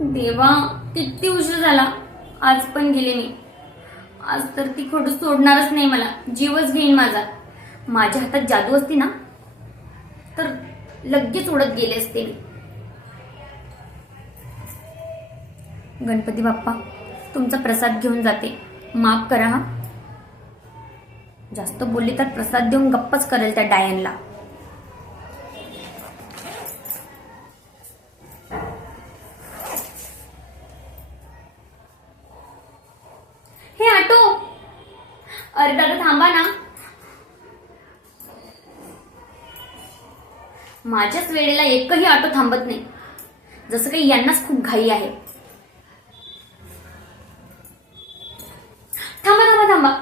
देवा, किती उशीर झाला. आज पण गेले मी. आज तर ती खडू सोडणारच नाही मला. जीवच घेईन माझा. माझ्या हातात जादू असती ना तर लगेच उडत गेले असते मी. गणपती बाप्पा, तुमचा प्रसाद घेऊन जाते. माफ करा हा. जास्त बोलली तर प्रसाद देऊन गप्पच करेल त्या डायनला. हे ऑटो, अरे दादा थांबा ना. माझ्याच वेळेला एकही ऑटो थांबत नाही. जसं काही यांनाच खूप घाई आहे. थांबा थांबा थांबा.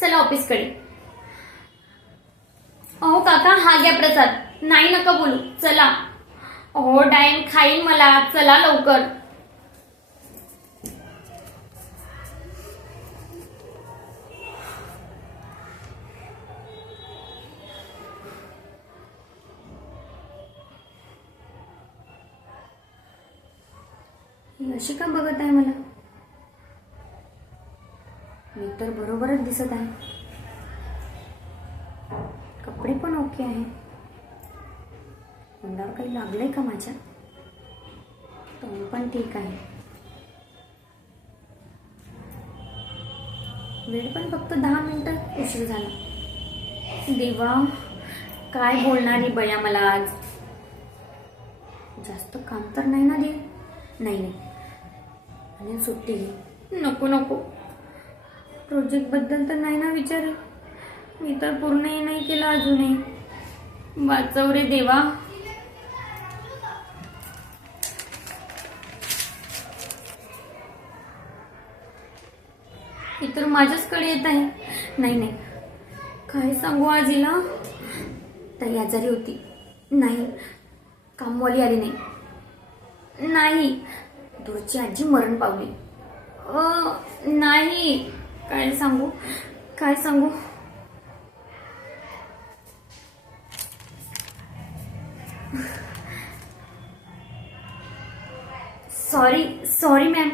चला ऑफिसकडे. अहो काका, हा घ्या प्रसाद. नाही नका बोलू, चला. अहो डायन खाईन मला, चला लवकर. ही अशी का बघत आहे मला? मी तर बरोबरच दिसत आहे. कपडे पण ओके आहे. तोंडावर काही लागलंय का माझ्या? तोंड पण ठीक आहे. वेळ पण फक्त 10 मिनिटं उशीर झाला. देवा, काय बोलणारी बया मला आज. जास्त काम तर नाही ना दे? नाही. आणि सुट्टी घे. नको नको. प्रोजेक्ट बद्दल तर नाही ना विचार. मी तर पूर्णही नाही केला अजूनही. वाचव रे देवा. ही तर माझ्याचकडे येत आहे. नाही. काय सांगू आज हिला. ताई आजारी होती. नाही, कामवाली आली नाही. दूरची आजी मरण पावली. नाही. काय सांगू. Sorry ma'am.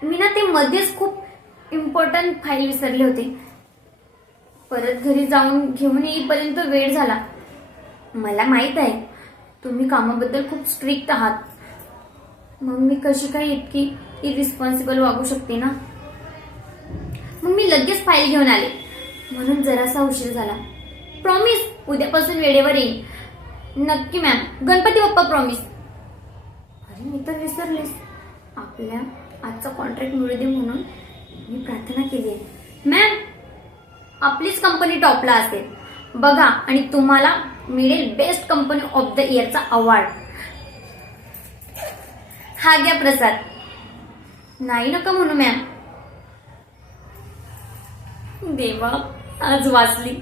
मी ना ते मध्येच खूप इम्पॉर्टंट फाईल विसरले होते. परत घरी जाऊन घेऊन येईपर्यंत वेळ झाला. मला माहित आहे तुम्ही कामाबद्दल खूप स्ट्रिक्ट आहात. मग मी कशी काय इतकी इरिस्पॉन्सिबल वागू शकते ना. मग मी लगेच फाईल घेऊन आले. म्हणून जरासा उशीर झाला. प्रॉमिस उद्यापासून वेळेवर येईन. नक्की मॅम. गणपती बाप्पा प्रॉमिस. अरे मी तर विसरलेस. आपल्या आजचा कॉन्ट्रॅक्ट मिळू दे म्हणून मी प्रार्थना केली आहे. मॅम, आपलीच कंपनी टॉपला असेल बघा आणि तुम्हाला मिळेल बेस्ट कंपनी ऑफ द इयरचा अवॉर्ड. हा घ्या प्रसाद. नाही नका म्हणू मॅम. देवा, आज वाचली.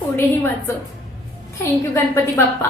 पुढेही वाचव. थँक्यू गणपती बाप्पा.